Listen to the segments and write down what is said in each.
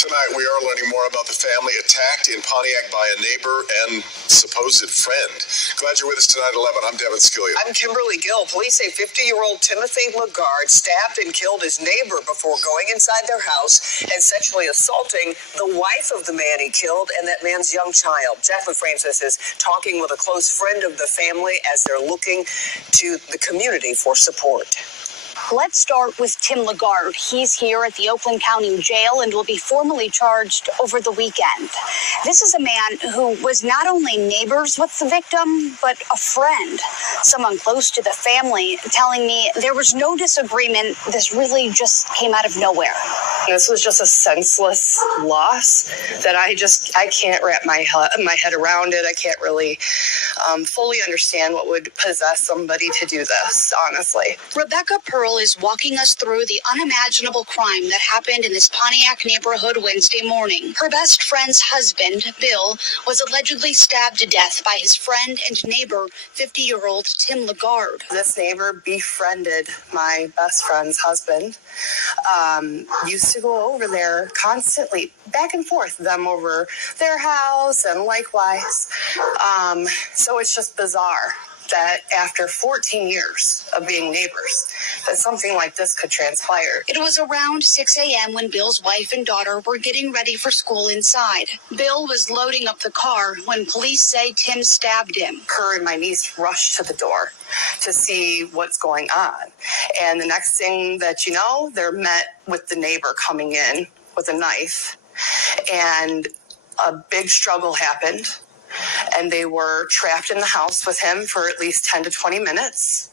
Tonight, we are learning more about the family attacked in Pontiac by a neighbor and supposed friend. Glad you're with us tonight at 11. I'm Devin Skillian. I'm Kimberly Gill. Police say 50-year-old Timothy Lagarde stabbed and killed his neighbor before going inside their house and sexually assaulting the wife of the man he killed and that man's young child. Jacqueline Francis is talking with a close friend of the family as they're looking to the community for support. Let's start with Tim Lagarde. He's here at the Oakland County Jail and will be formally charged over the weekend. This is a man who was not only neighbors with the victim, but a friend, someone close to the family, telling me there was no disagreement. This really just came out of nowhere. This was just a senseless loss that I can't wrap my head around it. I can't really fully understand what would possess somebody to do this, honestly. Rebecca Pearl is walking us through the unimaginable crime that happened in this Pontiac neighborhood Wednesday morning. Her best friend's husband, Bill, was allegedly stabbed to death by his friend and neighbor, 50-year-old Tim Lagarde. This neighbor befriended my best friend's husband. Used to go over there constantly, back and forth, them over their house and likewise. So it's just bizarre that after 14 years of being neighbors, that something like this could transpire. It was around 6 a.m. when Bill's wife and daughter were getting ready for school inside. Bill was loading up the car when police say Tim stabbed him. Her and my niece rushed to the door to see what's going on. And the next thing that you know, they're met with the neighbor coming in with a knife. And a big struggle happened. And they were trapped in the house with him for at least 10 to 20 minutes.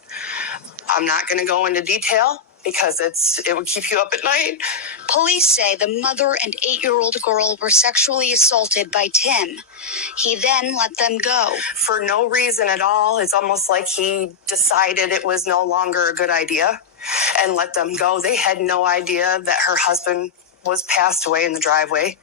I'm not going to go into detail because it would keep you up at night. Police say the mother and 8-year-old girl were sexually assaulted by Tim. He then let them go. For no reason at all. It's almost like he decided it was no longer a good idea and let them go. They had no idea that her husband was passed away in the driveway.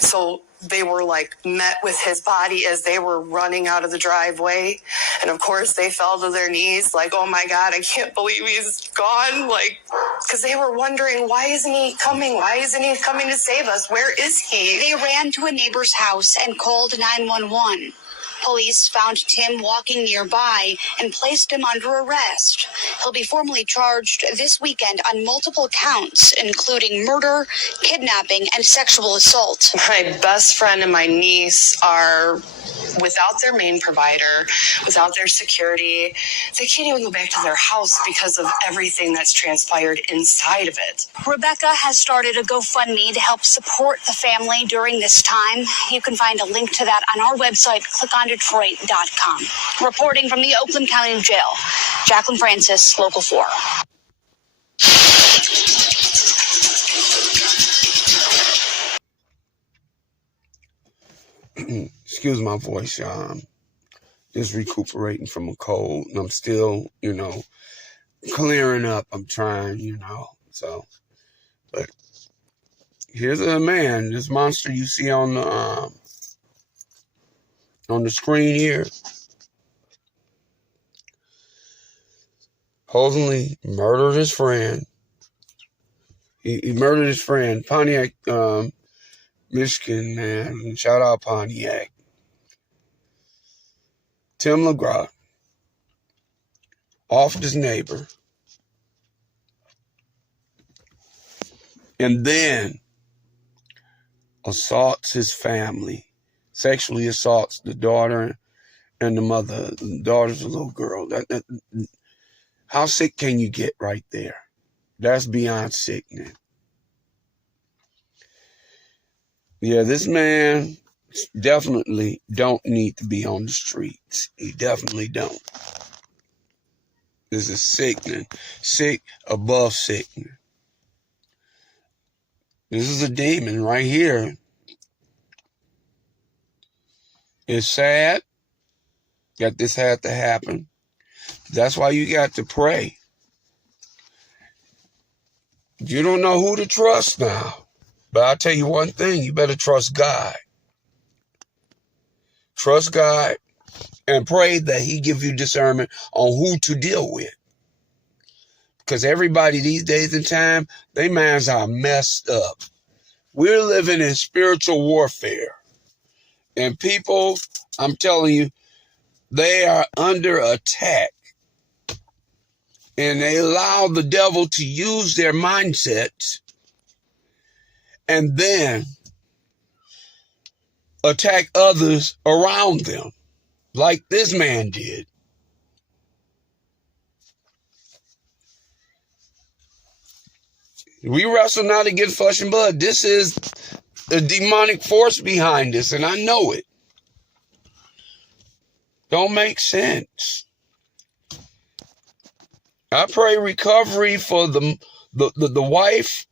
So they were met with his body as they were running out of the driveway. And of course they fell to their knees oh my God, I can't believe he's gone. Because they were wondering, why isn't he coming? Why isn't he coming to save us? Where is he? They ran to a neighbor's house and called 911. Police found Tim walking nearby and placed him under arrest. He'll be formally charged this weekend on multiple counts, including murder, kidnapping, and sexual assault. My best friend and my niece are without their main provider, without their security. They can't even go back to their house because of everything that's transpired inside of it. Rebecca has started a GoFundMe to help support the family during this time. You can find a link to that on our website, clickondetroit.com. Reporting from the Oakland County Jail, Jacqueline Francis, Local 4. Excuse my voice, y'all. Just recuperating from a cold, and I'm still, clearing up. I'm trying, so. But here's a man, this monster you see on the screen here. Supposedly murdered his friend. He murdered his friend, Pontiac, Michigan, man. Shout out Pontiac. Tim Lagarde offed his neighbor. And then assaults his family. Sexually assaults the daughter and the mother. The daughter's a little girl. How sick can you get right there? That's beyond sickening. Yeah, this man definitely don't need to be on the streets. He definitely don't. This is sickening. Sick above sickening. This is a demon right here. It's sad that this had to happen. That's why you got to pray. You don't know who to trust now. But I'll tell you one thing, you better trust God. Trust God and pray that he give you discernment on who to deal with. Because everybody these days and time, their minds are messed up. We're living in spiritual warfare. And people, I'm telling you, they are under attack. And they allow the devil to use their mindsets and then attack others around them, like this man did. We wrestle not against flesh and blood. This is a demonic force behind this, and I know it. Don't make sense. I pray recovery for the wife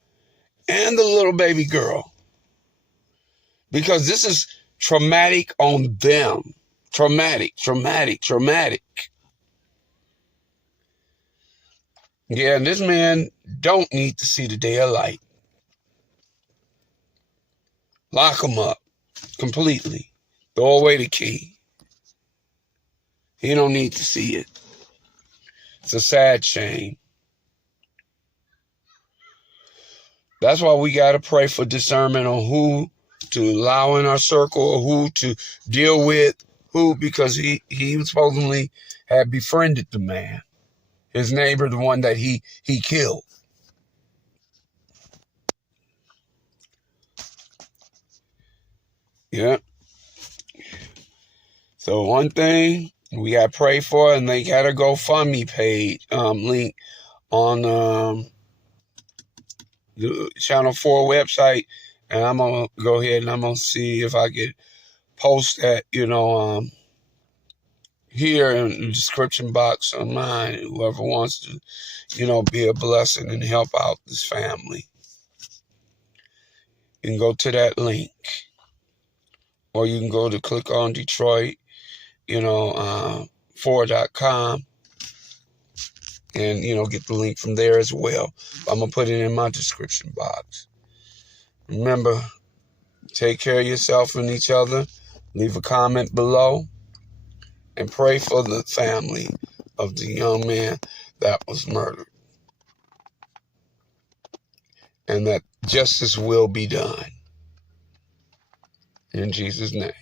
and the little baby girl, because this is traumatic on them. Traumatic. Yeah, and this man don't need to see the day of light. Lock him up completely. Throw away the key. He don't need to see it. It's a sad shame. That's why we got to pray for discernment on who to allow in our circle or who to deal with, because he supposedly had befriended the man, his neighbor, the one that he killed. Yeah. So one thing we got to pray for, and they got a GoFundMe page link on the Channel 4 website, and I'm going to go ahead and I'm going to see if I could post that, here in the description box on mine. Whoever wants to, be a blessing and help out this family, you can go to that link. Or you can go to click on Detroit, 4.com and, get the link from there as well. I'm going to put it in my description box. Remember, take care of yourself and each other. Leave a comment below and pray for the family of the young man that was murdered, and that justice will be done. In Jesus' name.